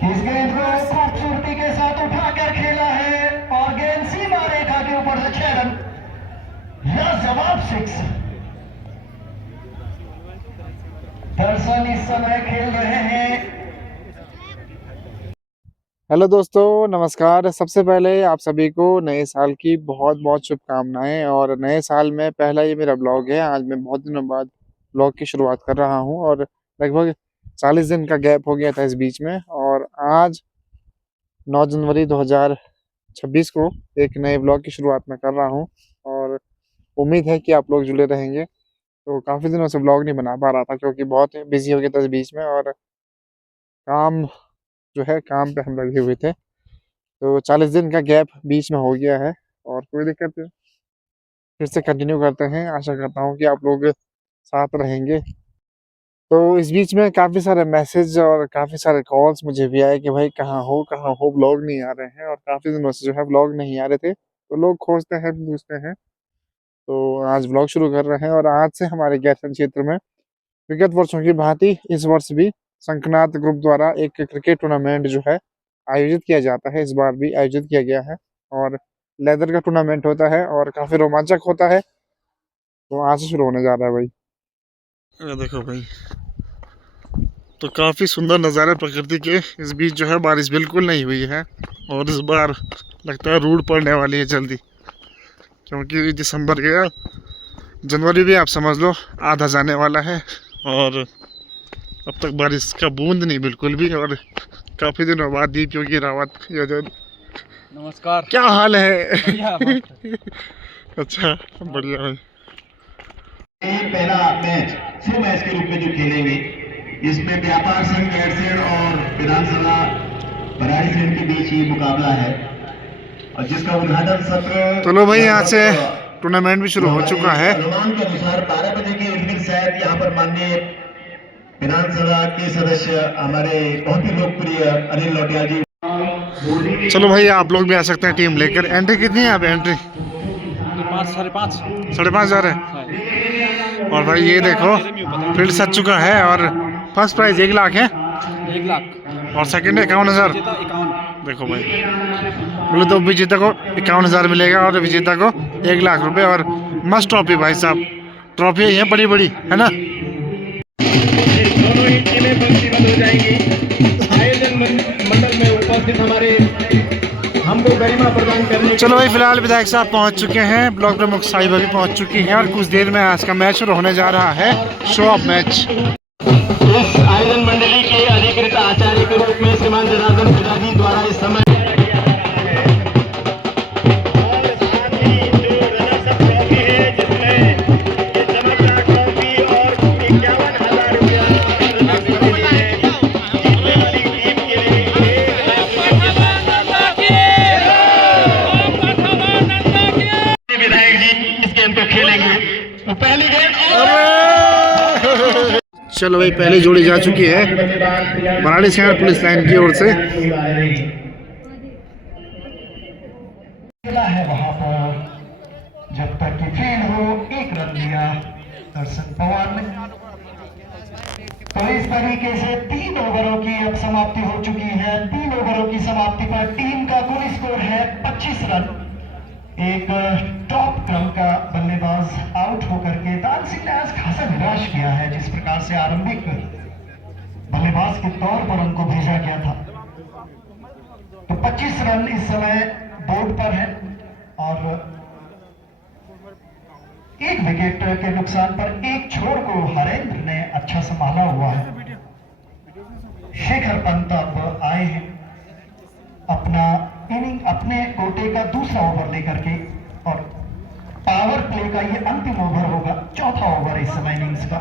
इस गेंद को खूबसूरती के साथ उठाकर खेला है और गेंद सीमा रेखा के ऊपर से 6 रन। लाजवाब 6। दर्शन इस समय खेल रहे हैं। हेलो दोस्तों, नमस्कार। सबसे पहले आप सभी को नए साल की बहुत बहुत शुभकामनाएं। और नए साल में पहला ये मेरा ब्लॉग है। आज मैं बहुत दिनों बाद ब्लॉग की शुरुआत कर रहा हूं और लगभग 40 दिन का गैप हो गया था इस बीच में। और आज 9 जनवरी 2026 को एक नए ब्लॉग की शुरुआत मैं कर रहा हूं और उम्मीद है कि आप लोग जुड़े रहेंगे। तो काफ़ी दिनों से ब्लॉग नहीं बना पा रहा था क्योंकि बहुत बिजी हो गया था इस बीच में, और काम जो है, काम पे हम लगे हुए थे। तो 40 दिन का गैप बीच में हो गया है और कोई दिक्कत नहीं, फिर से कंटिन्यू करते हैं। आशा करता हूँ कि आप लोग साथ रहेंगे। तो इस बीच में काफ़ी सारे मैसेज और काफ़ी सारे कॉल्स मुझे भी आए कि भाई कहाँ हो, ब्लॉग नहीं आ रहे हैं। और काफ़ी दिनों से जो है ब्लॉग नहीं आ रहे थे, तो लोग खोजते हैं, पूछते हैं। तो आज ब्लॉग शुरू कर रहे हैं और आज से हमारे गैरसैंण क्षेत्र में विगत वर्षों की भांति इस वर्ष भी शंखनाद ग्रुप द्वारा एक क्रिकेट टूर्नामेंट जो है आयोजित किया जाता है। इस बार भी आयोजित किया गया है और लेदर का टूर्नामेंट होता है और काफी रोमांचक होता है। तो आज से शुरू होने जा रहा है भाई। ये देखो भाई, तो काफी सुंदर नज़ारे प्रकृति के। इस बीच जो है बारिश बिल्कुल नहीं हुई है और इस बार लगता है रूड पड़ने वाली है जल्दी, क्योंकि दिसंबर गया, जनवरी भी आप समझ लो आधा जाने वाला है और अब तक बारिश का बूंद नहीं बिल्कुल भी। और काफी दिनों बाद दीप योगी रावत, ये जो, नमस्कार, क्या हाल है? बढ़िया अच्छा, बढ़िया भाई। पहला मैच शो मैच के रूप में जो खेलेंगे, इसमें व्यापार संघ गैरसैंण और विधानसभा भराड़ीसैंण के बीच ये मुकाबला है और जिसका उद्घाटन सत्र तो लो भाई, यहाँ से टूर्नामेंट भी शुरू हो चुका है। अनुमान के अनुसार 12 बजे के इर्द गिर्द शायद यहाँ पर माननीय विधानसभा के सदस्य हमारे बहुत ही लोकप्रिय अनिल लौटिया जी। चलो भाई, आप लोग भी आ सकते हैं टीम लेकर। एंट्री कितनी है यहाँ पे? एंट्री 5,500 है। और भाई ये देखो, फील्ड सज चुका है और फर्स्ट प्राइज 1 लाख है। 1 लाख और सेकंड 51,000। देखो भाई, बोले तो विजेता को 51,000 मिलेगा और विजेता को 1 लाख रुपए और मस्त ट्रॉफी। भाई साहब, ट्रॉफी है बड़ी बड़ी, है ना? दोनों ही टीमें पंक्तिबद्ध हो जाएंगी। आयोजन मंडल में उपस्थित हमारे हमको गरिमा प्रदान करने। चलो भाई, फिलहाल विधायक साहब पहुंच चुके हैं, ब्लॉक प्रमुख साहिबा भी पहुंच चुकी हैं और कुछ देर में आज का मैच शुरू होने जा रहा है, शो ऑफ मैच। इस आयोजन मंडली के अधिकृत आचार्य के रूप में श्रीमान जनार्दन प्रजा जी द्वारा इस समय चलो भाई, पहली जोड़ी जा चुकी है भराड़ीसैंण पुलिस लाइन की ओर से। है वहां पर जब तक कि फील्ड हो 1 रन दिया दर्शन पवार ने। तो इस तरीके से 3 ओवरों की अब समाप्ति हो चुकी है। 3 ओवरों की समाप्ति पर टीम का कुल स्कोर है 25 रन। एक टॉप क्रम का बल्लेबाज आउट होकर के दान सिंह ने आज खासा निराश किया है। जिस प्रकार से आरंभिक बल्लेबाज के तौर पर उनको भेजा गया था, तो 25 रन इस समय बोर्ड पर है और 1 विकेट के नुकसान पर एक छोर को हरेंद्र ने अच्छा संभाला हुआ है। शेखर पंत अब आए हैं अपना इनिंग, अपने कोटे का दूसरा ओवर लेकर के, और पावर प्ले का ये अंतिम ओवर होगा, चौथा ओवर इस समय इनिंग्स का।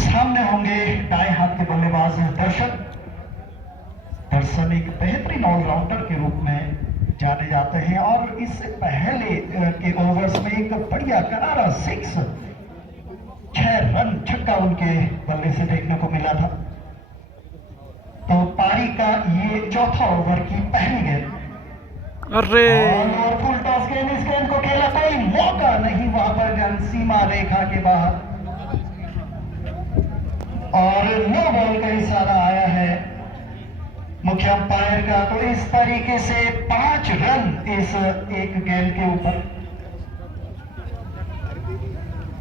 सामने होंगे दाएं हाथ के बल्लेबाज दर्शन। दर्शन एक बेहतरीन ऑलराउंडर के रूप में जाने जाते हैं और इससे पहले के ओवर्स में एक बढ़िया करारा 6 रन छक्का उनके बल्ले से देखने को मिला था। तो पारी का ये चौथा ओवर की पहली गेंद, अरे और फुल टॉस गेंद, इस गेंद को खेला, कोई मौका नहीं वहां पर, गेंद सीमा रेखा के बाहर और नो बॉल का इशारा आया है। मुख्य अंपायर का। तो इस तरीके से 5 रन इस एक गेंद के ऊपर।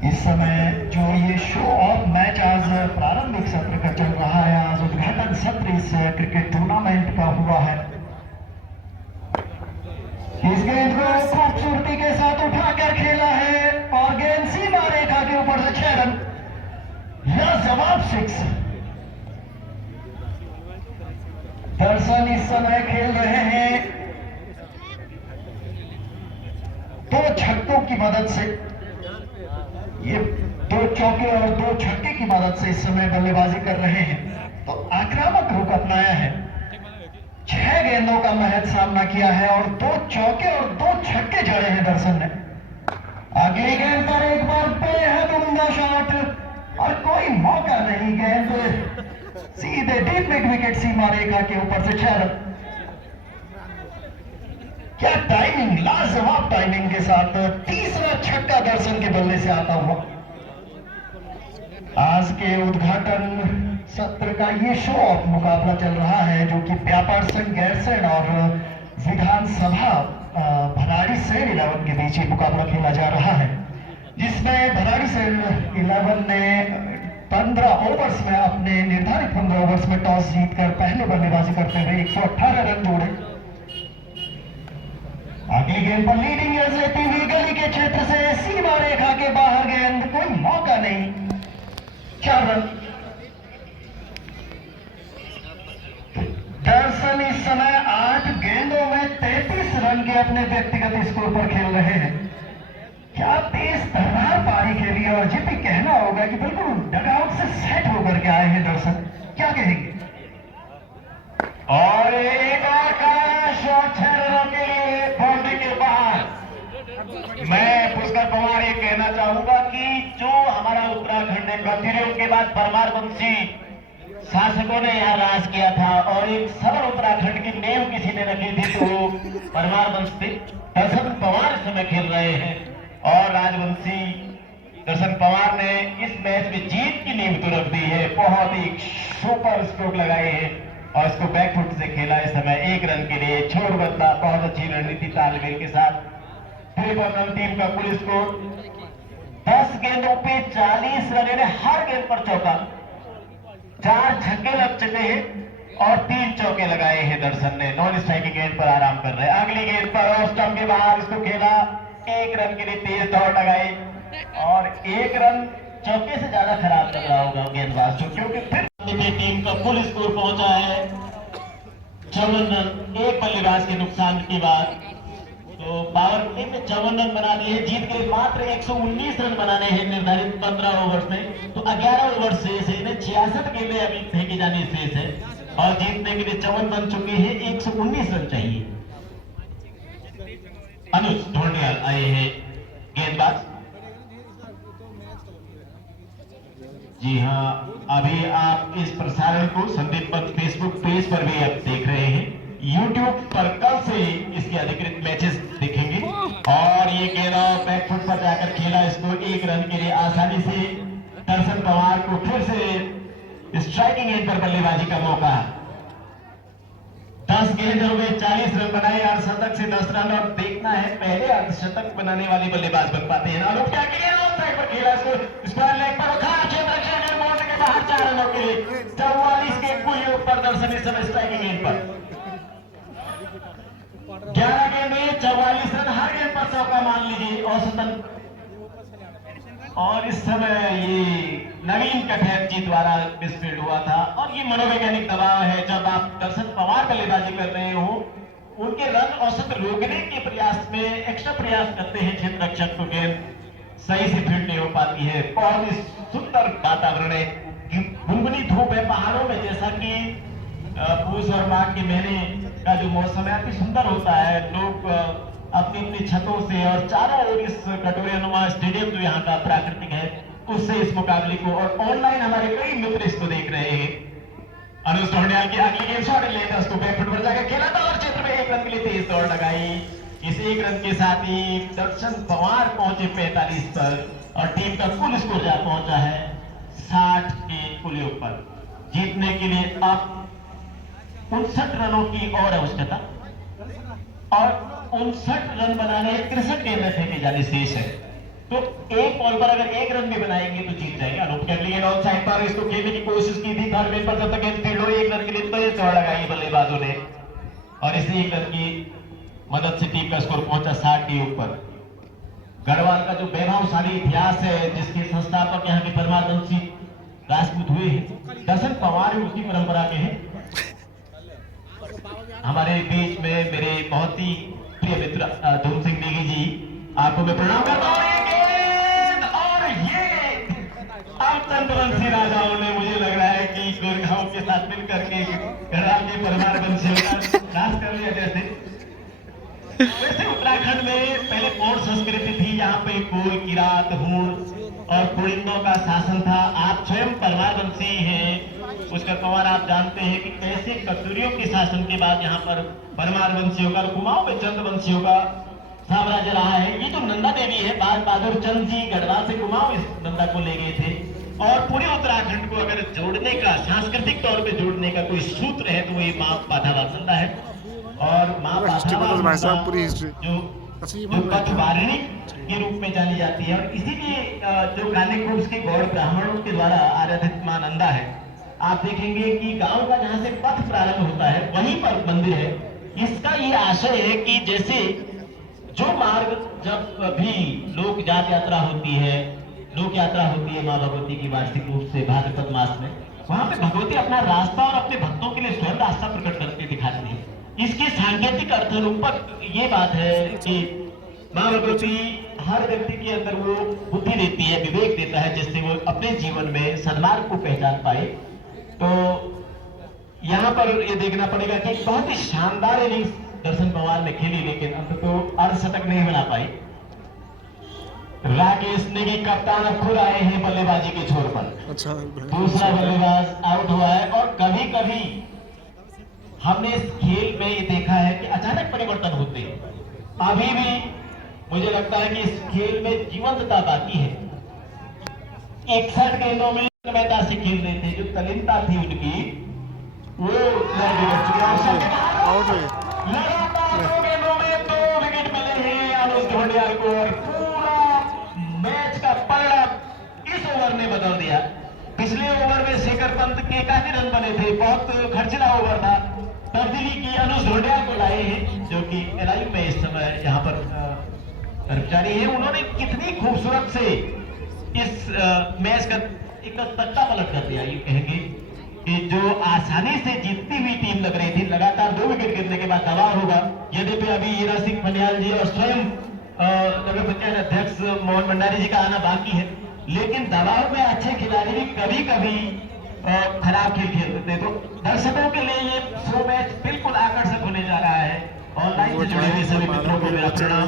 इस समय जो ये शो ऑफ मैच आज प्रारंभिक सत्र का चल रहा है, आज उद्घाटन सत्र इस क्रिकेट टूर्नामेंट का हुआ है। इस गेंद को खूबसूरती के साथ उठाकर खेला है और गेंद सीमा रेखा के ऊपर से 6 रन, लाजवाब 6। दर्शन इस समय खेल रहे हैं 2 छक्कों की मदद से, ये 2 चौके और 2 छक्के की मदद से इस समय बल्लेबाजी कर रहे हैं। तो आक्रामक रुख अपनाया है, 6 गेंदों का महज सामना किया है और 2 चौके और 2 छक्के जड़े हैं दर्शन ने। अगली गेंद पर एक बार बेहद उम्दा शॉट और कोई मौका नहीं, गेंद सीधे डीप मिड विकेट सीमा रेखा के ऊपर से 6 रन। क्या टाइमिंग, लाजवाब टाइमिंग के साथ तीसरा छक्का दर्शन के बल्ले से आता हुआ। आज के उद्घाटन सत्र का ये शो ऑफ मुकाबला चल रहा है, जो कि व्यापार संघ गैरसैंण और विधानसभा भराड़ी सैण 11 के बीच ये मुकाबला खेला जा रहा है, जिसमें भराड़ी सैण 11 ने 15 ओवर्स में अपने निर्धारित 15 ओवर्स में टॉस जीतकर पहले बल्लेबाजी करते हुए 118 रन जोड़े। अगली गेंद पर लीडिंग एज लेती हुई गली के क्षेत्र से सीमा रेखा के बाहर गेंद, कोई मौका नहीं, 4 रन। दर्शन इस समय 8 गेंदों में 33 रन के अपने व्यक्तिगत स्कोर पर खेल रहे हैं। क्या तेज तर्रार पारी खेली और ये भी कहना होगा कि बिल्कुल डगआउट से सेट होकर के आए हैं दर्शन, क्या कहेंगे? और एक और कड़ा शॉट 6 रनों के लिए बाउंड्री के बाहर। मैं पुष्कर पवार ये कहना चाहूंगा कि जो हमारा उत्तराखंड है, गठिरियों के बाद परमार वंशी शासकों ने यहाँ राज किया था और एक सबल उत्तराखंड की नींव किसी ने रखी थी, तो वो परमार वंश थे। दर्शन पवार इस समय खेल रहे हैं और राजवंशी दर्शन पवार ने इस मैच में जीत की नींव तो रख दी है, बहुत ही सुपर स्ट्रोक लगाए हैं और इसको बैकफुट से खेला। इस समय 1 रन के लिए छोड़ बदला, बहुत अच्छी रणनीति तालमेल के साथ। 53 रन टीम का कुल स्कोर, 10 गेंदों पे 40 रन, यानी हर गेंद पर चौका, 4 छक्के लग चुके हैं और 3 चौके लगाए हैं दर्शन ने। नॉन स्ट्राइक गेंद पर आराम कर रहे हैं। अगली गेंद पर और स्टंप के बाहर इसको खेला, 1 रन के लिए तेज दौड़ लगाई और 1 रन चौके से ज्यादा खराब लग रहा होगा गेंदबाज को, क्योंकि फिर टीम का कुल स्कोर पहुंचा है 54 रन, 1 बल्लेबाज के नुकसान के बाद। तो पावर प्ले में 54 रन बना दिए, जीत के मात्र 119 रन बनाने हैं निर्धारित 15 ओवर्स में। तो 11 ओवर शेष है, इन्हें 66 गेंदें अभी फेंकी जानी शेष है और जीतने के लिए 54 बन चुके हैं, 119 रन चाहिए। अनुज ढोंडियाल आए हैं गेंदबाज। जी हाँ, अभी आप इस प्रसारण को संदीप पंत फेसबुक पेज पर भी आप देख रहे हैं। YouTube पर कल से इसके अधिकृत मैचेस दिखेंगे और ये गेंद बैकफुट पर जाकर खेला, इसको 1 रन के लिए आसानी से दर्शन पवार को फिर से स्ट्राइकिंग एंड पर बल्लेबाजी का मौका। 10 गेंदों में 40 रन बनाए, अर्धशतक से 10 रन और देखना है पहले अर्धशतक बनाने वाले बल्लेबाज बन पाते हैं। नालों क्या के लिए साइड पर खेला, इसको स्क्वायर लेग पर रखा, क्षेत्र बाउंड्री के बाहर 4 रनों के लिए 44 के कुल ऊपर दर्शन इस समय स्ट्राइकिंग एंड पर। 11 गेंद में 44 रन, हर गेंद पर चौका मान लीजिए औसतन। और इस समय ये नवीन कठैत जी द्वारा मिसफील्ड हुआ था और ये मनोवैज्ञानिक दबाव है। जब आप दर्शन पवार बल्लेबाजी कर रहे हो, उनके रन औसत रोकने के प्रयास में एक्स्ट्रा प्रयास करते हैं क्षेत्र रक्षक, तो गेंद सही से फील्ड नहीं हो पाती है। बहुत ही सुंदर वातावरण है, गुनगुनी धूप है पहाड़ों में, जैसा कि पूस और माघ के महीने का जो मौसम है अति सुंदर होता है। लोग अपनी अपनी छतों से और चारों ओर इस कटोरियानुमा स्टेडियम जो यहाँ का प्राकृतिक है उससे इस मुकाबले को, और ऑनलाइन हमारे कई मित्र इसको देख रहे हैं। अनुज ढोंडियाल की अगली गेंद शॉट लेकर उसको बैकफुट पर जाकर खेला था और क्षेत्र में 1 रन के लिए तेज दौड़ लगाई। इस 1 रन के साथ ही दर्शन पवार पहुंचे 45 पर और टीम का कुल स्कोर जा पहुंचा है 60 के कुल ऊपर। जीतने के लिए अब 59 रनों की और आवश्यकता, और 59 रन बनाने 63 गेंदें फेंकी जानी शेष है। तो एक बॉल पर अगर एक रन भी बनाएंगे तो जीत जाएंगे। अनूप के लिए ऑन साइड पर इसको खेलने की कोशिश की थी, थर्ड बेस पर जब तक गेंद फील्ड हो, एक रन के लिए तो ये चौड़ा लगाई बल्लेबाजों ने, और इसी एक रन की मदद से टीम का स्कोर पहुंचा 60 के ऊपर। गढ़वाल का जो वैभवशाली इतिहास है, जिसके संस्थापक यहाँ के परमावंशी राजपूत हुए हैं, दर्शन पवार उसकी परंपरा के हैं। हमारे बीच में मेरे बहुत ही प्रिय मित्र धूम सिंह नेगी जी, आपको मैं प्रणाम करता हूँ। और ये अब चंद्रवंशी राजाओं ने, मुझे लग रहा है कि गोरखाओं के साथ मिलकर के गढ़वाल के परमावंशियों का नाश कर लिया। जैसे वैसे उत्तराखंड में पहले कौन संस्कृति थी, यहाँ पे कोई किरात, हूण और पुरिंदों का शासन था। आप स्वयं परमावंशी हैं, पुष्कर पवार, आप जानते हैं कि कैसे कतुरियों के शासन के बाद यहाँ पर परमावंशियों का, कुमाऊं में चंद्रवंशियों का साम्राज्य रहा है। ये जो नंदा देवी है, बाल बहादुर चंद जी गढ़वाल से कुमाऊं इस नंदा को ले गए थे, और पूरे उत्तराखंड को अगर जोड़ने का, सांस्कृतिक तौर पे जोड़ने का कोई सूत्र है तो ये मां बाधावासंदा है। और मां बाधावासंदा जो पथवारिणी के रूप में जानी जाती है, और इसीलिए जो कालिक के गौड़ ब्राह्मणों के द्वारा आराधित मां नंदा है। आप देखेंगे कि गांव का जहां से पथ प्रारंभ होता है वहीं पर मंदिर है। इसका ये आशय है कि जैसे जो मार्ग जब भी लोक जात यात्रा होती है, लोक यात्रा होती है मां भगवती की वार्षिक रूप से भाद्रपद मास में, वहां पे भगवती अपना रास्ता और अपने भक्तों के लिए स्वयं रास्ता प्रकट करके दिखाती है। इसके सांकेतिक अर्थ रूपक ये बात है कि मां भगवती हर व्यक्ति के अंदर वो बुद्धि देती है, विवेक देता है, जिससे वो अपने जीवन में सन्मार्ग को पहचान पाए। तो यहाँ पर ये देखना पड़ेगा कि बहुत ही शानदार इनिंग्स दर्शन पवार ने खेली, लेकिन अंत तो अर्धशतक नहीं बना पाई। राकेश नेगी कप्तान अब खुद आए हैं बल्लेबाजी के छोर पर। अच्छा, दूसरा बल्लेबाज आउट हुआ है। और कभी कभी हमने इस खेल में ये देखा है कि अचानक परिवर्तन होते हैं। अभी भी मुझे लगता है कि इस खेल में जीवंतता बाकी है। 61 गेंदों में तन्मयता से खेल रहे थे, जो तल्लीनता थी उनकी वो लगातार 2 गेंदों में 2 विकेट मिले हैं अनुज ढोंडियाल को, और पूरा मैच का पलड़ा इस ओवर ने बदल दिया। पिछले ओवर में शेखर पंत के काफी रन बने थे, बहुत खर्चीला ओवर था। तब्दीली की अनुज ढोंडियाल को लाए हैं, जो कि एलआई में इस समय यहाँ पर कर्मचारी है। उन्होंने कितनी खूबसूरत से इस मैच का एक तख्ता पलट कर दिया। ये कहेंगे कि जो आसानी से जीतती हुई टीम लग रही थी, लगातार 2 विकेट गिरने के बाद दबाव होगा। यद्यपि अभी हीरा सिंह फनियाल जी और स्वयं नगर पंचायत अध्यक्ष मोहन भंडारी जी का आना बाकी है, लेकिन दबाव में अच्छे खिलाड़ी भी कभी कभी खराब खेल खेलते थे। तो दर्शकों के लिए ये शो मैच बिल्कुल आकर्षक होने जा रहा है। ऑनलाइन से जुड़े हुए सभी मित्रों को मेरा प्रणाम,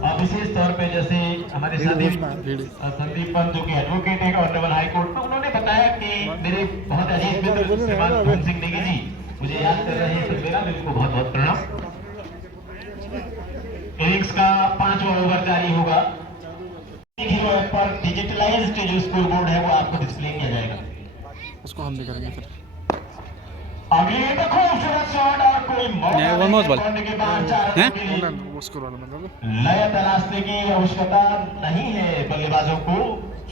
और विशेष तौर पे जैसे हमारे संदीप पंत जो कि एडवोकेट है ऑनरेबल हाई कोर्ट, तो उन्होंने बताया कि मेरे बहुत अजीज मित्र श्रीमान धूम सिंह नेगी जी मुझे याद कर रहे हैं, तो मेरा भी उनको बहुत बहुत प्रणाम। इनिंग्स का 5वां ओवर जारी होगा। पर डिजिटलाइज्ड जो स्कोर बोर्ड है वो आपको डिस्प्ले किया जाएगा, उसको हम भी करेंगे फिर। अगले खूबसूरत शॉट और कोई के बाद लय तलाशने की आवश्यकता नहीं है। बल्लेबाजों को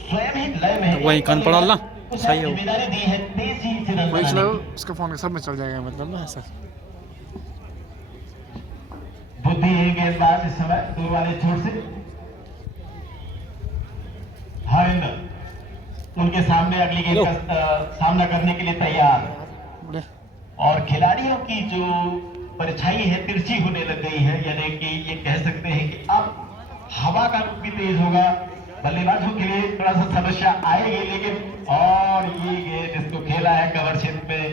स्वयं ही लय में वही कान पड़ा ना, सही हो, जिम्मेदारी दी है तेजी से रन बनाने की। उसका फोन सब में चल जाएगा, मतलब ना ऐसा बुद्धि है गेंदबाज इस समय दूर वाले छोर से। हरिंदर उनके सामने अगली गेंद का सामना करने के लिए तैयार, और खिलाड़ियों की जो परछाई है तिरछी होने लग गई है, यानी कि ये कह सकते हैं कि अब हवा का रुख भी तेज होगा। बल्लेबाजों के लिए थोड़ा सा समस्या आएगी, लेकिन और ये गेंद इसको खेला है कवर क्षेत्र में।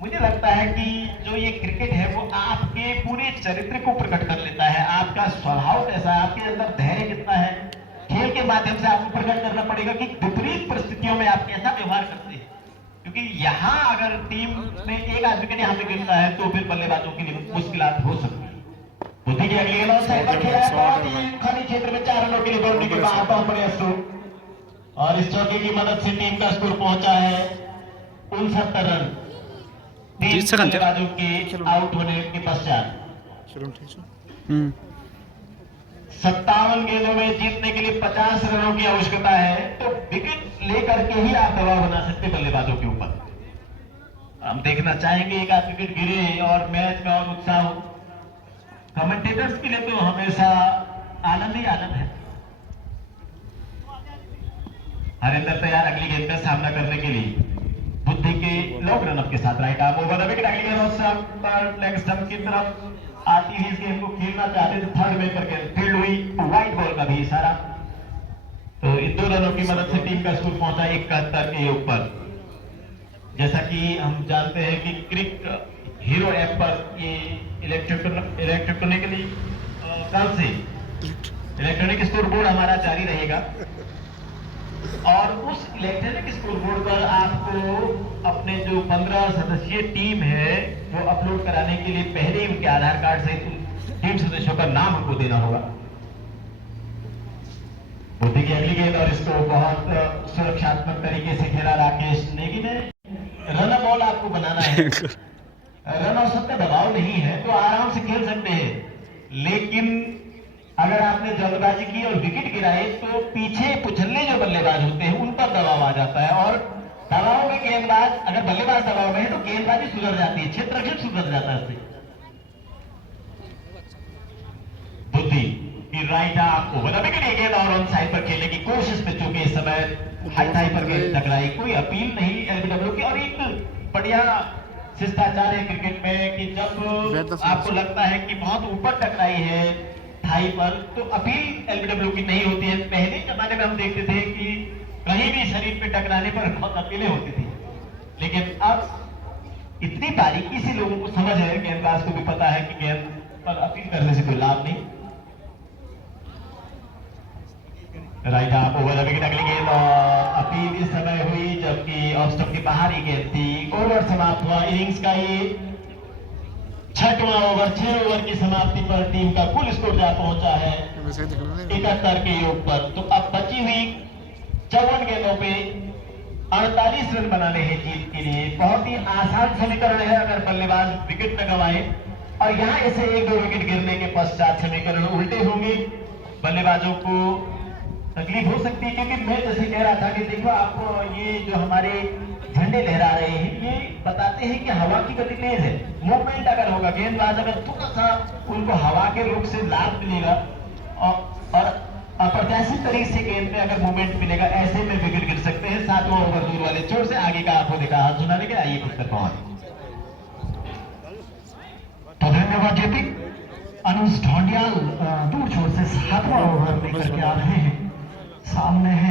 मुझे लगता है कि जो ये क्रिकेट है वो आपके पूरे चरित्र को प्रकट कर लेता है। आपका स्वभाव कैसा है, आपके अंदर धैर्य कितना है, खेल के माध्यम से आपको प्रकट करना पड़ेगा कि विपरीत परिस्थितियों में आप कैसा व्यवहार करते हैं। क्योंकि यहाँ अगर टीम में एक आदमी के यहाँ पे गिरता है तो फिर बल्लेबाजों के लिए मुश्किलात हो सकती है। बुद्धि की अगली गेंद साइड पर खेला है, बहुत ही खाली क्षेत्र में 4 रनों के लिए बाउंड्री के बाहर बाउंड्री स्ट्रोक, और इस चौके की मदद से टीम का स्कोर पहुंचा है 69 रन। तीन बल्लेबाजों के आउट होने के पश्चात 57 गेंदों में जीतने के लिए 50 रनों की आवश्यकता है, तो विकेट लेकर के ही आप दबाव बना सकते बल्लेबाजों के ऊपर। हम देखना चाहेंगे एक आध विकेट गिरे और मैच में और उत्साह हो। कमेंटेटर्स के लिए तो हमेशा आनंद ही आनंद है। हरिंदर तैयार अगली गेंद का सामना करने के लिए बुद्धि के लॉन्ग रन अप के साथ राइट आर्म ओवर विकेट। अगली गेंद लेग स्टंप की तरफ आती हुई इस गेंद को खेलना चाहते थे, थर्ड में पर गेंद फील्ड हुई, व्हाइट बॉल का भी इशारा। तो इन 2 रनों की मदद से टीम का स्कोर पहुंचा 71 के ऊपर। जैसा कि हम जानते हैं कि क्रिक हीरो ऐप पर ये इलेक्ट्रॉनिकली कल से इलेक्ट्रॉनिक स्कोर बोर्ड हमारा जारी रहेगा और उस इलेक्ट्रॉनिक स्कोर बोर्ड पर आपको अपने जो 15 सदस्यीय टीम है वो अपलोड कराने के लिए पहले ही उनके आधार कार्ड से टीम सदस्यों का नाम हमको देना होगा। बुद्धि की अगली गेंद और इसको बहुत सुरक्षात्मक तरीके से खेला राकेश नेगी ने। रन बॉल आपको बनाना है, रन और सबका दबाव नहीं है तो आराम से खेल सकते हैं, लेकिन अगर आपने जल्दबाजी की और विकेट गिराए तो पीछे पुछल्ले जो बल्लेबाज होते हैं उन पर दबाव आ जाता है और दबाव में गेंदबाज, अगर बल्लेबाज दबाव में है तो गेंदबाजी सुधर जाती है, क्षेत्ररक्षण सुधर जाता है। बुद्धि की राइट आर्म ओवर विकेट, गेंद और ऑन साइड पर खेलने की कोशिश में, चूंकि इस समय हाई पर गेंद टकराई, कोई अपील नहीं एलबीडब्ल्यू की। और एक बढ़िया शिष्टाचार है क्रिकेट में कि जब आपको लगता है कि बहुत ऊपर टकराई है थाई पर तो अपील एलबीडब्ल्यू की नहीं होती है। पहले जमाने में हम देखते थे कि कहीं भी शरीर पे टकराने पर बहुत अपीलें होती थी, लेकिन अब इतनी बारीकी से लोगों को समझ है, गेंदबाज को भी पता है कि गेंद पर अपील करने से कोई लाभ नहीं। राइट आर्म ओवर विकेट, अगली गेंद और अपील इस समय हुई जबकि ऑफ स्टंप की बाहर ही गेंद थी। ओवर समाप्त हुआ इनिंग्स का ये 6वां ओवर। 6 ओवर की समाप्ति पर टीम का कुल स्कोर जा पहुंचा है 71 के योग पर। तो अब बची हुई 54 गेंदों पे 48 रन बनाने हैं जीत के लिए। बहुत ही आसान समीकरण है अगर बल्लेबाज विकेट न गंवाए, और यहाँ ऐसे 1-2 विकेट गिरने के पश्चात समीकरण उल्टे होंगे, बल्लेबाजों को तकलीफ हो सकती है। क्योंकि मैं जैसे कह रहा था कि देखो आपको ये जो हमारे झंडे लहरा रहे हैं ये बताते हैं कि हवा की गति तेज है, मूवमेंट अगर होगा, गेंदबाज अगर थोड़ा सा उनको हवा के रुख से लाभ मिलेगा और अप्रत्याशित तरीके से गेंद में अगर मूवमेंट मिलेगा, ऐसे में विकेट गिर सकते हैं। 7वां ओवर दूर वाले छोर से आगे का आपको देखा हाथ सुनाने के। आइए पुस्तक पहुंच। तो धन्यवाद जेपी। अनुज ढोंडियाल दूर छोर से 7वां ओवर लेकर के आ रहे हैं। सामने है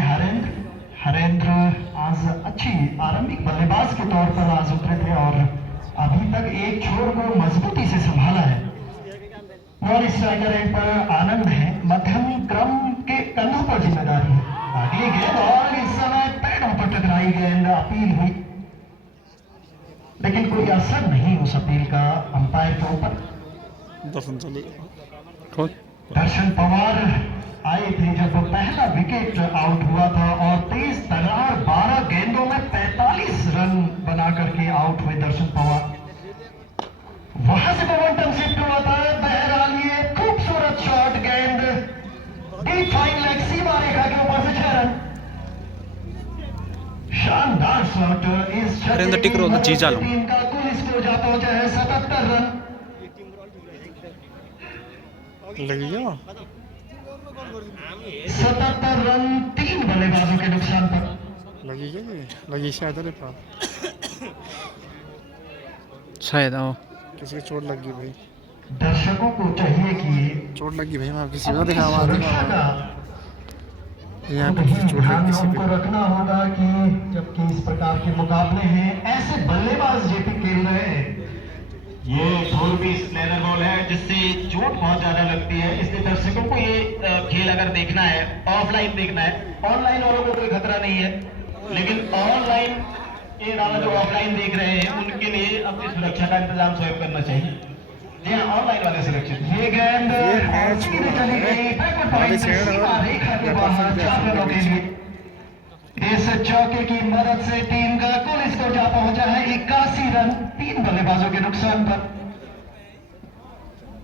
हरेंद्र आज अच्छी आरंभिक बल्लेबाज के तौर पर आज उतरे थे और अभी तक एक छोर को मजबूती से संभाला है। नॉन स्ट्राइकर एंड पर आनंद है, मध्यम क्रम के कंधों पर जिम्मेदारी है। अगली गेंद और इस समय पैरों पर टकराई गेंद, अपील हुई लेकिन कोई असर नहीं उस अपील का अंपायर के ऊपर। दर्शन पवार आए थे जब पहला विकेट आउट हुआ था और तेज तगार 12 गेंदों में 45 रन बना करके आउट हुए दर्शन पवार। वहां से मोमेंटम शिफ्ट हुआ था, बहरहाल ये खूबसूरत शॉट, गेंद डीप फाइन लेग सीमा रेखा के ऊपर से 6 रन। शानदार शॉट, इस टीम का कुल स्कोर जा पहुंचा है 77 रन। लगी क्या 77 रन 3 बल्लेबाजों के नुकसान पर। लगी क्या लगी शायद अरे शायद किसी की चोट लगी भाई। दर्शकों को चाहिए कि चोट लगी भाई, वहाँ किसी को दिखा सुरक्षा का यहाँ पे किसी चोट लगी किसी हमको रखना होगा कि जबकि इस प्रकार के मुकाबले हैं, ऐसे बल्लेबाज जेपी खेल रहे हैं। ये 4 पीस लेदर बॉल है जिससे चोट बहुत ज्यादा लगती है, इसलिए दर्शकों को ये खेल अगर देखना है, ऑफलाइन देखना है, ऑनलाइन वालों को कोई खतरा नहीं है, लेकिन ऑनलाइन के अलावा जो ऑफलाइन देख रहे हैं उनके लिए अपनी सुरक्षा का इंतजाम स्वयं करना चाहिए। जी हाँ, ऑनलाइन वाले सुरक्षित। ये गेंद सीधे चली गई बैकवर्ड पॉइंट से सीमा रेखा के बाहर 4 रनों के लिए। इस चौके की मदद से टीम का कुल स्कोर जा पहुंचा है 81 रन। 3 बल्लेबाज नुकसान पर।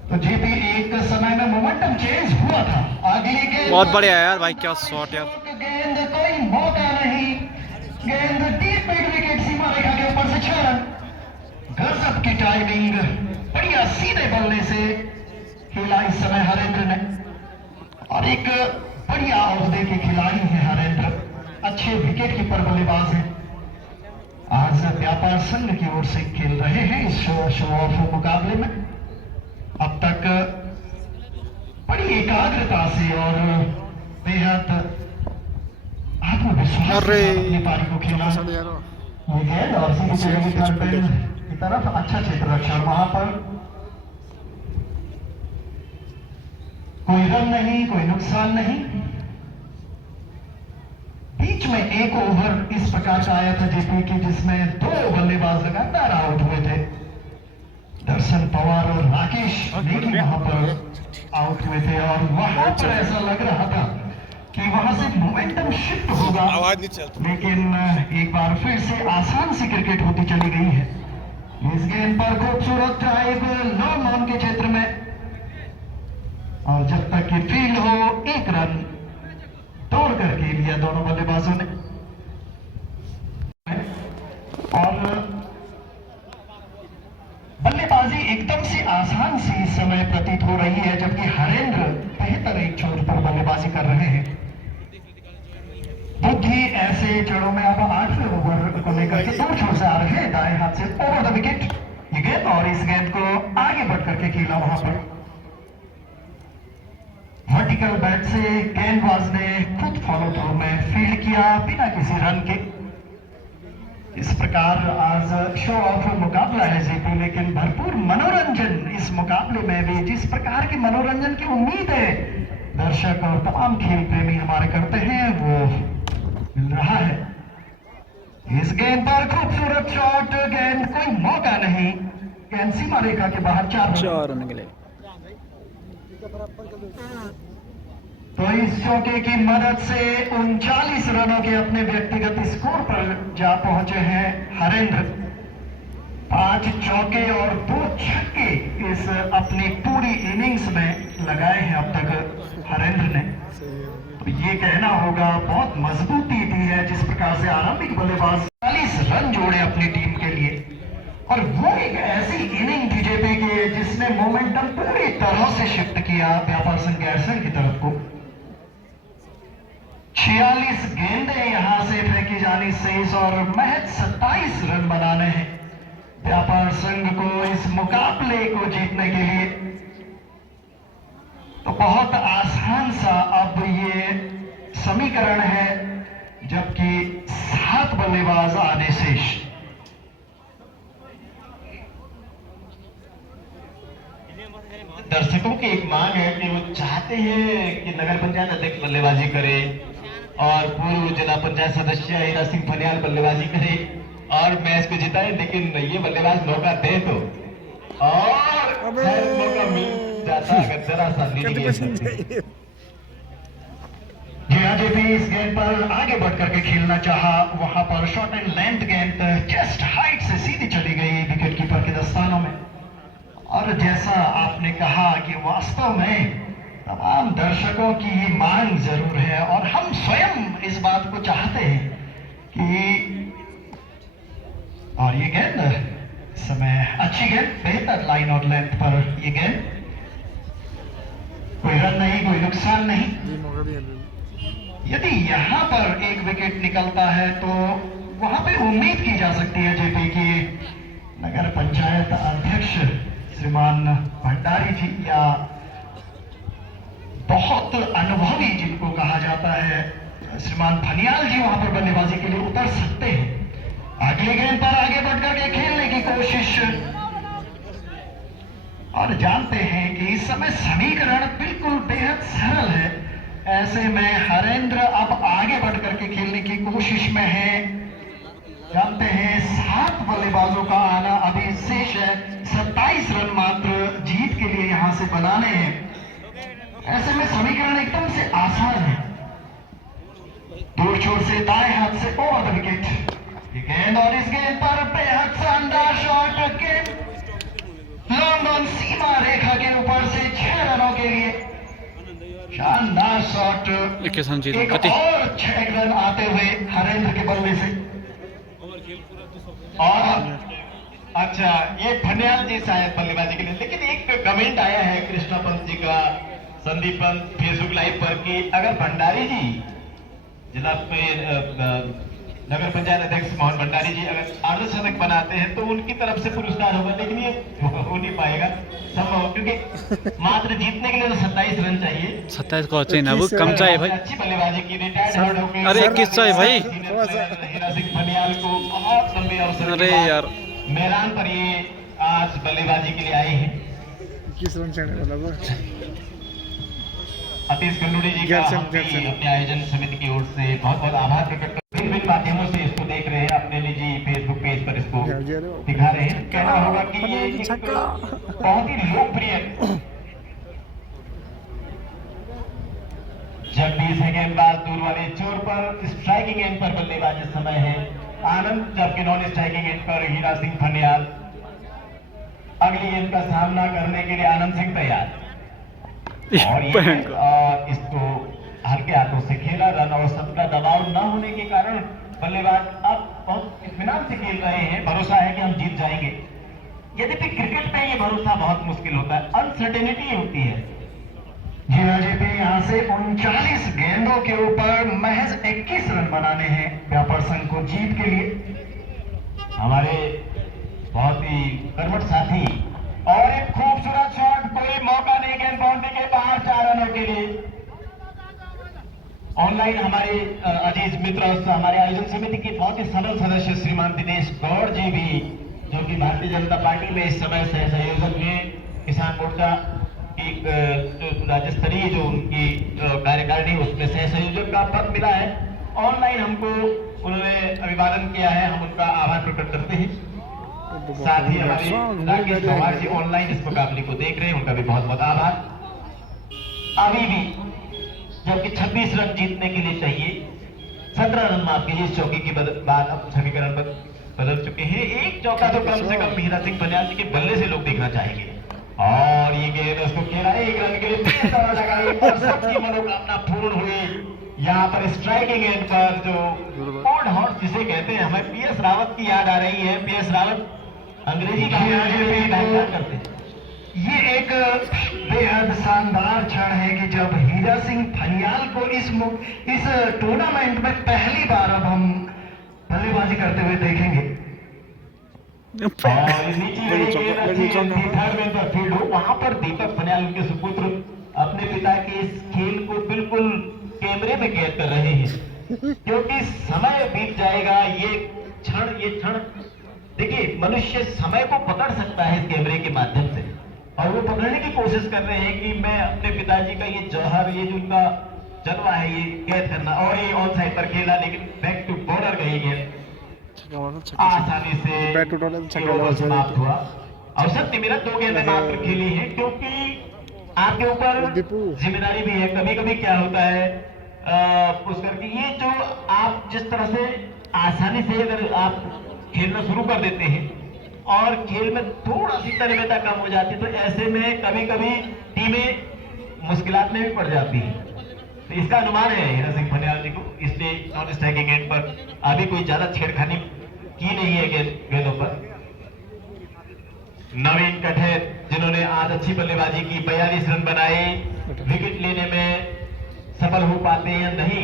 तो जीपी एक समय में मोमेंटम चेंज हुआ था। अगली गेंद बहुत बढ़िया यार भाई, क्या शॉट यार। गेंद कोई मौका नहीं, गेंद डीप मिड विकेट सीमा रेखा के ऊपर से 6 रन। गजब की टाइमिंग, बढ़िया सीधे बल्ले से खेला इस समय हरेंद्र ने, और एक बढ़िया ओहदे के खिलाड़ी हैं हरेंद्र, अच्छे विकेट कीपर बल्लेबाज हैं। आज व्यापार संघ की ओर से खेल रहे हैं इस शो ऑफ मुकाबले में। अब तक बड़ी एकाग्रता से और बेहद आत्मविश्वास के साथ अपनी पारी को खेला। गेंद और सीधी चलेगी थर्ड पेन की तरफ, अच्छा क्षेत्र रक्षण, वहां पर कोई रन नहीं, कोई नुकसान नहीं। बीच में एक ओवर इस प्रकार का आया था जेपी की जिसमें 2 बल्लेबाज लगातार आउट हुए थे। दर्शन पवार और राकेश नेगी वहां पर आउट हुए थे, और वहां पर ऐसा लग रहा था कि वहां से मोमेंटम शिफ्ट होगा, लेकिन एक बार फिर से आसान सी क्रिकेट होती चली गई है। इस गेंद पर खूबसूरत ड्राइव लो ऑन के क्षेत्र में, और जब तक कि फील्ड हो 1 रन तोड़ करके लिया दोनों बल्लेबाजों ने। और बल्लेबाजी एकदम से आसान सी इस समय प्रतीत हो रही है, जबकि हरेंद्र बेहतर एक छोर पर बल्लेबाजी कर रहे हैं। बुद्धि ऐसे चढ़ों में अब 8वें ओवर को लेकर के दूर छोर से आ रहे हैं, दाएं हाथ से ओवर द विकेट ये गेंद, और इस गेंद को आगे बढ़ करके खेला वहां पर। वर्टिकल बैट से गेंदबाज ने खुद फॉलो थ्रू में फील्ड किया बिना किसी रन के। इस प्रकार आज शो ऑफ मुकाबला है जीपी, लेकिन भरपूर मनोरंजन इस मुकाबले में भी। जिस प्रकार के मनोरंजन की उम्मीद है दर्शक और तमाम खेल प्रेमी हमारे करते हैं, वो मिल रहा है। इस गेंद पर खूबसूरत शॉट, गेंद कोई मौका नहीं, गेंद सीमा रेखा के बाहर 4 रन के लिए। तो इस चौके की मदद से 39 रनों के अपने व्यक्तिगत स्कोर पर जा पहुंचे हैं हरेंद्र। 5 चौके और 2 छक्के इस अपनी पूरी इनिंग्स में लगाए हैं अब तक हरेंद्र ने। तो ये कहना होगा बहुत मजबूती दी है जिस प्रकार से आरंभिक बल्लेबाज 40 रन जोड़े अपनी टीम के लिए, और वो एक ऐसी इनिंग बीजेपी की जिसने मोमेंटम पूरी तरह से शिफ्ट किया व्यापार संघ गैरसैंण की तरफ को। 46 गेंदें यहां से फेंकी जानी शेष, और महज 27 रन बनाने हैं व्यापार संघ को इस मुकाबले को जीतने के लिए। तो बहुत आसान सा अब ये समीकरण है, जबकि 7 बल्लेबाज आने शेष। दर्शकों की एक मांग है कि वो चाहते हैं कि नगर पंचायत अध्यक्ष बल्लेबाजी करे और पूर्व जिला पंचायत सदस्य हीरा सिंह फनियाल बल्लेबाजी करे और मैच को जिताए, लेकिन ये बल्लेबाज मौका दे तो, और मौका मिल जाता अगर जरा सा भी इस गेंद पर आगे बढ़ करके खेलना चाहा, वहां पर शॉर्ट एंड लेंथ गेंद जस्ट हाइट से सीधी चली गई विकेट कीपर के दस्तानों में। और जैसा आपने कहा कि वास्तव में तमाम दर्शकों की ये मांग जरूर है, और हम स्वयं इस बात को चाहते हैं कि, और ये गेंद इस समय अच्छी गेंद, बेहतर लाइन और लेंथ पर ये गेंद, कोई रन नहीं, कोई नुकसान नहीं। यदि यहां पर एक विकेट निकलता है तो वहां पे उम्मीद की जा सकती है जेपी की नगर पंचायत अध्यक्ष श्रीमान भंडारी जी या बहुत अनुभवी जिनको कहा जाता है श्रीमान फनियाल जी वहां पर बल्लेबाजी के लिए उतर सकते हैं। अगली गेंद पर आगे बढ़कर के खेलने की कोशिश, और जानते हैं कि इस समय समीकरण बिल्कुल बेहद सरल है। ऐसे में हरेंद्र अब आगे बढ़ करके खेलने की कोशिश में है। जानते हैं 7 बल्लेबाजों का आना अभी शेष है, 27 रन मात्र जीत के लिए यहां से बनाने हैं। ऐसे में समीकरण एकदम से आसान है। दूर छोर से दाएं हाथ से ओवर द विकेट ये गेंद, और इस गेंद पर बेहद शानदार शॉट, गेंद अभिनंदन सीमा रेखा के ऊपर से 6 रनों के लिए शानदार शॉट। 21 रन जीत एक गति। और 6 रन आते हुए हरेंद्र के बल्ले से। और अच्छा, ये फनियाल जी शायद बल्लेबाजी के लिए, लेकिन एक कमेंट आया है कृष्णा पंत जी का, संदीप पंत फेसबुक लाइव पर, कि अगर भंडारी जी जिला नगर पंचायत अध्यक्ष मोहन भंडारी जी अगर अर्धशतक बनाते हैं तो उनकी तरफ से पुरस्कार होगा, लेकिन ये हो नहीं पाएगा संभव, क्योंकि मात्र जीतने के लिए तो 27 रन चाहिए। 27 को चाहिए ना, वो कम चाहिए भाई। अच्छी बल्लेबाजी की, रिटायर्ड हो गए। अरे 21 चाहिए भाई। हीरा सिंह फनियाल को बहुत लंबे अवसर अरे के बाद यार। मैदान पर ये आज बल्लेबाजी के लिए आए हैं। 21 रन चाहिए मतलब। अतीश गंडूड़ी जी का हम भी अपने आयोजन समिति की ओर से बहुत बहुत आभार प्रकट करते हैं। विभिन्न माध्यमों से इसको देख रहे हैं, अपने निजी फेसबुक पेज पर इसको दिखा रहे हैं। कहना होगा कि ये एक बहुत ही लोकप्रिय, जगदीश है गेंदबाज दूर वाले छोर पर, स्ट्राइकिंग एंड पर बल्लेबाज इस समय है आनंद, जबकि नॉन स्ट्राइकिंग एंड पर हीरा सिंह फनियाल। अगली गेंद का सामना करने के लिए आनंद सिंह तैयार, और ये इसको हल्के हाथों से खेला। रन और सबका दबाव न होने के कारण बल्लेबाज अब बहुत इत्मीनान से खेल रहे हैं, भरोसा है कि हम जीत जाएंगे। यद्यपि क्रिकेट में ये भरोसा बहुत मुश्किल होता है, अनसर्टेनिटी होती है। जीवाजीपी यहाँ से 39 गेंदों के ऊपर महज 21 रन बनाने हैं व्यापार संघ को जीत के लिए। हमारे बहुत ही कर्मठ साथी, और एक खूबसूरत शॉट, कोई मौका नहीं, गेंद बाउंड्री के बाहर, 4 रनों के लिए। ऑनलाइन हमारे अजीज मित्र और हमारे आयोजन समिति के बहुत ही सरल सदस्य श्रीमान दिनेश गौड़ जी भी, जो कि भारतीय जनता पार्टी में इस समय सह संयोजक हैं, किसान मोर्चा की जो राज्य स्तरीय जो उनकी कार्यकारिणी उसमें सह संयोजक का पद मिला है। ऑनलाइन हमको उन्होंने अभिवादन किया है, हम उनका आभार प्रकट करते हैं। साथ ही हमारे राकेश पवार जी ऑनलाइन इस मुकाबले को देख रहे हैं, उनका भी बहुत बहुत आभार। अभी भी जबकि 26 रन जीतने के लिए चाहिए, 17 रन माफ कीजिए, इस चौके के बाद अब समीकरण बदल चुके हैं। एक चौका तो कम से कम हीरा सिंह फनियाल जी के बल्ले से लोग देखना चाहेंगे। और ये गेंद उसको खेला 1 रन के लिए, 3 दौड़ लगाई और सबकी मनोकामना पूर्ण हुई। यहाँ पर स्ट्राइकिंग एंड पर जो ओल्ड हॉर्स जिसे कहते हैं, हमें पीएस रावत की याद आ रही है। पीएस रावत अंग्रेजी का व्याख्यान करते हैं। ये एक बेहद शानदार क्षण है कि जब हीरा सिंह फनियाल को इस टूर्नामेंट में पहली बार अब हम बल्लेबाजी करते हुए देखेंगे। वहां पर दीपक फनियाल उनके सुपुत्र अपने पिता के इस खेल को बिल्कुल कैमरे में कैद कर रहे हैं, क्योंकि समय बीत जाएगा। ये क्षण देखिए, मनुष्य समय को पकड़ सकता है इस कैमरे के माध्यम से, और वो पकड़ने की कोशिश कर रहे हैं कि मैं अपने पिताजी का ये जौहर, ये जो उनका जलवा है, ये कैद करना। और ये ऑन साइड पर खेला, लेकिन बैक टू बॉर्डर गई गेंद, आसानी से समाप्त हुआ। अवसर थी मेरा, 2 गेंदें मात्र खेली है, क्योंकि आपके ऊपर जिम्मेदारी भी है। कभी कभी क्या होता है पुष्कर की, ये जो आप जिस तरह से आसानी से अगर आप खेलना शुरू कर देते हैं और खेल में थोड़ा सी तन्मयता कम हो जाती है, तो ऐसे में कभी कभी टीमें मुश्किलात में भी पड़ जाती हैं। तो इसका अनुमान है हीरा सिंह फनियाल जी को, इसलिए नॉन स्ट्राइकिंग एंड पर अभी कोई ज्यादा छेड़खानी की नहीं है गेंदों पर। नवीन कठेर, जिन्होंने आज अच्छी बल्लेबाजी की, 42 रन बनाए, विकेट लेने में सफल हो पाते हैं या नहीं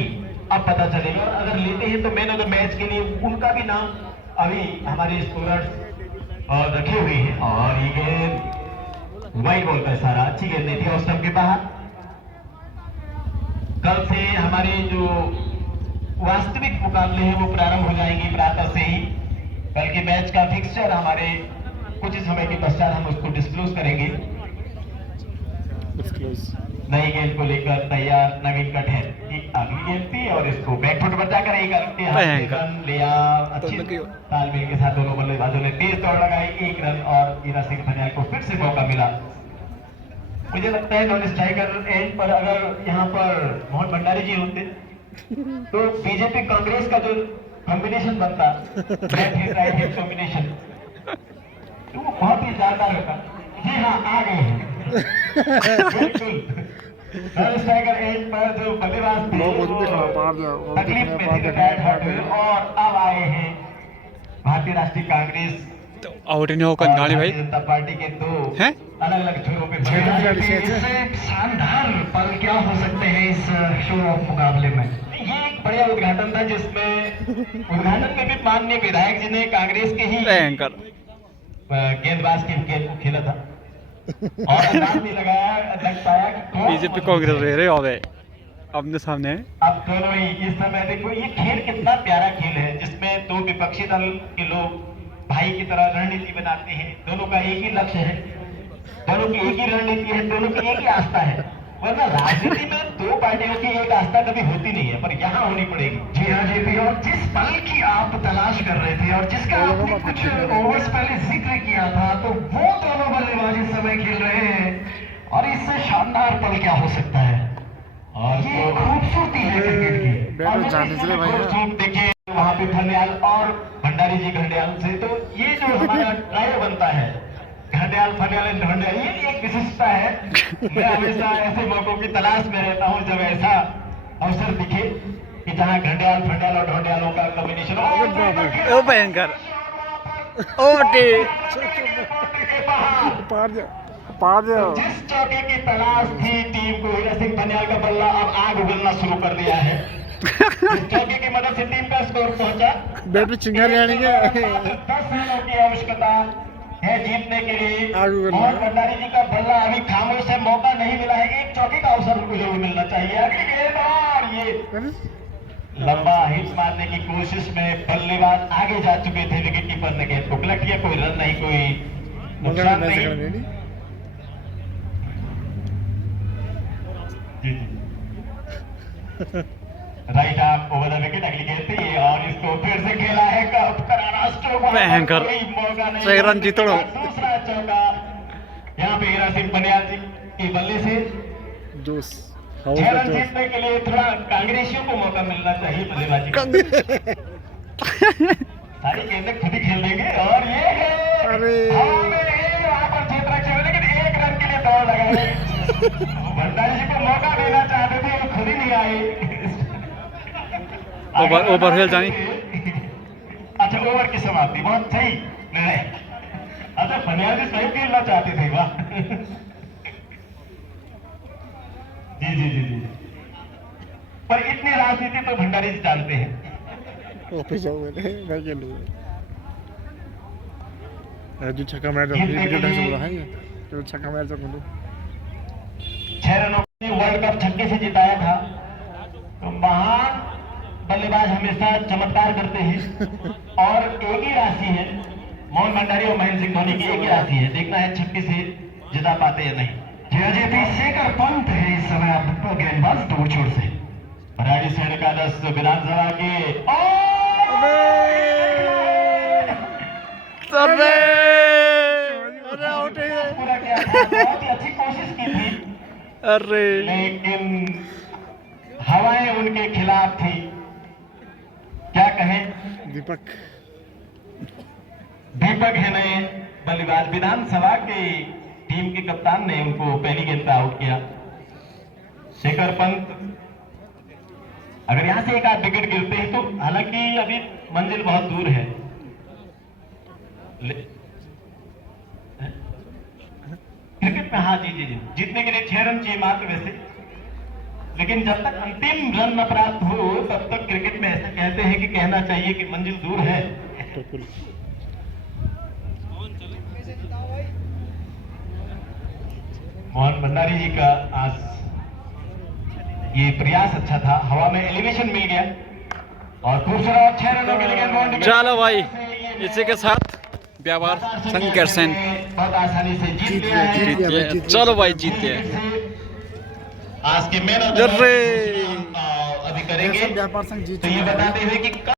अब पता चलेगा। और अगर लेते हैं तो मैन ऑफ द मैच के लिए उनका भी नाम अभी हमारे स्कोरर्स और रखे हुए हैं। और ये गेंद वाइड बॉल का इशारा, अच्छी गेंद नहीं थी और स्टंप के बाहर। कल से हमारे जो वास्तविक मुकाबले हैं वो प्रारंभ हो जाएंगे प्रातः से ही। कल के मैच का फिक्सचर हमारे कुछ ही समय के पश्चात हम उसको डिस्क्लोज करेंगे। नई गेंद को लेकर तैयार नवीन कठेर की अगली गेंद थी, और इसको बैकफुट पर जाकर एक रन लिया। अच्छी तालमेल के साथ दोनों बल्लेबाजों ने तेज दौड़ लगाई, 1 रन, और हीरा सिंह फनियाल को फिर से मौका मिला। मुझे लगता है नॉन स्ट्राइकर एंड पर अगर यहाँ पर मोहन भंडारी जी होते तो बीजेपी कांग्रेस का जो कॉम्बिनेशन बनता, left hand right hand combination, तो वो बहुत ही शानदार होता। जी हाँ, आ गए हैं। बिल्कुल। स्ट्राइकर एज पर जो बल्लेबाज थे बहुत वो दिखा पार जाओ तकलीफ में थे, रिटायर्ड हट हुए और अब आए हैं भारतीय राष्ट्रीय कांग्रेस तो आउट नहीं होकर और गाड़ी भाई भारतीय जनता पार्टी के दो हैं? अलग अलग छोरों पे इससे शानदार पल क्या हो सकते हैं इस शो ऑफ मुकाबले में। ये एक बढ़िया उद्घाटन था जिसमें उद्घाटन में भी माननीय विधायक जी ने कांग्रेस के ही भयंकर गेंदबाज के विकेट को खेला था और अंदाज नहीं लग पाया कि कौन बीजेपी कांग्रेस रह रहे हो अपने सामने अब दोनों ही इस समय देखो ये खेल कितना प्यारा खेल है जिसमें दो विपक्षी दल के लोग भाई की तरह रणनीति बनाते हैं। दोनों का एक ही लक्ष्य है, दोनों की एक ही रणनीति है, दोनों की एक ही आस्था है। वरना राजनीति में दो पार्टियों की एक आस्था कभी होती नहीं है, पर यहाँ होनी पड़ेगी। जी हाँ जेपी, और जिस पल की आप तलाश कर रहे थे और जिसका आपने कुछ ओवर्स पहले जिक्र किया था, तो वो दोनों बल्लेबाज इस समय खेल रहे हैं और इससे शानदार पल क्या हो सकता है। और ये खूबसूरती है क्रिकेट की। और देखिए वहाँ पे फनियाल और भंडारी जी घंडियाल से, तो ये जो हमारा ट्रायो बनता है घंडियाल फनियाल एंड भंडारी, ये एक विशिष्टता है। मैं हमेशा ऐसे मौकों की तलाश में रहता हूँ जब ऐसा अवसर दिखे कि जहाँ घंडियाल फंडियाल और ढोंडियालों का कॉम्बिनेशन हो। ओ भयंकर ओटे पार जाओ। जिस चौके की तलाश थी टीम को, हीरा सिंह फनियाल का बल्ला अब आग उगलना शुरू कर दिया है। इस चौके की मदद से टीम का स्कोर पहुंचा बैटरी चिंगारी आने के 10 रनों की आवश्यकता है जीतने के लिए। आग उगलना। और भंडारी जी का बल्ला अभी खामोश है, मौका नहीं मिला है, एक चौके का अवसर उनको जरूर मिलना चाहिए। अगली गेंद और ये लंबा हिट मारने की कोशिश में बल्लेबाज आगे जा चुके थे, विकेट कीपर ने गेंद को पलट किया। कोई रन नहीं, कोई नुकसान नहीं। राइट आप ओवर द विकेट, अगली गेंद पे ये और इसको फिर से खेला है करारा स्ट्रोक। भयंकर। मौका नहीं, 6 रन जीतो। दूसरा चौका यहाँ पे हीरा सिंह बनियाल जी के बल्ले से जोश 6 रन जीतने के लिए थोड़ा कांग्रेसियों को मौका मिलना चाहिए बल्लेबाजी का। सारी गेंदें खुद ही खेल देंगे और ये है अरे वहाँ पर क्षेत्र खेल, लेकिन 1 रन के लिए दौड़ लगा। भंडारी जी को मौका देना चाहते थे, वो खुद ही नहीं आए। ओवर हेल जानी। अच्छा ओवर की समाप्ति, बहुत सही निर्णय। अच्छा फनियाल जी सही खेलना चाहते थे, वाह। जी जी जी जी, पर इतनी राजनीति तो भंडारी जी जानते हैं। ऑफिस जाओ मैं खेलूंगा। जो छक्का मार रहा है ढंग से बोला है ये, तो छक्का मार सकूं तो 6 रनों में वर्ल्ड कप छक्के से जिताया था। तो महान बल्लेबाज हमेशा चमत्कार करते हैं और एक ही राशि है, मोहन भंडारी और महेंद्र सिंह धोनी की एक ही राशि है, देखना है छक्के से जिता पाते या नहीं। जेपी शेखर पंत है इस समय आपको गेंदबाज दूर छोर से। राजस्थान का 10 विधानसभा के पूरा किया था, बहुत ही अच्छी कोशिश की थी, अरे लेकिन हवाएं उनके खिलाफ थी। क्या कहें, दीपक है नए बल्लेबाज, विधानसभा के टीम के कप्तान ने उनको पहली गेंद पे आउट किया। शेखर पंत अगर यहां से एक आध विकेट गिरते हैं तो, हालांकि अभी मंजिल बहुत दूर है, क्रिकेट में हाँ जी जी जी जीतने के लिए 6 रन चाहिए मात्र वैसे, लेकिन जब तक अंतिम रन न प्राप्त हो तब तक क्रिकेट में ऐसा कहते हैं कि कहना चाहिए कि मंजिल दूर है। मोहन भंडारी जी का आज ये प्रयास अच्छा था, हवा में एलिवेशन मिल गया और खूबसूरत 6 रनों के लिए बाउंड्री। चलो भाई, इसी के साथ व्यापार शंकर सेन बहुत आसानी से जीत लिया है। जीतिए। चलो भाई जीतिए। आज के मैन ऑफ द मैच अभी करेंगे, व्यापार संघ जीत तो ये बताते हुए कि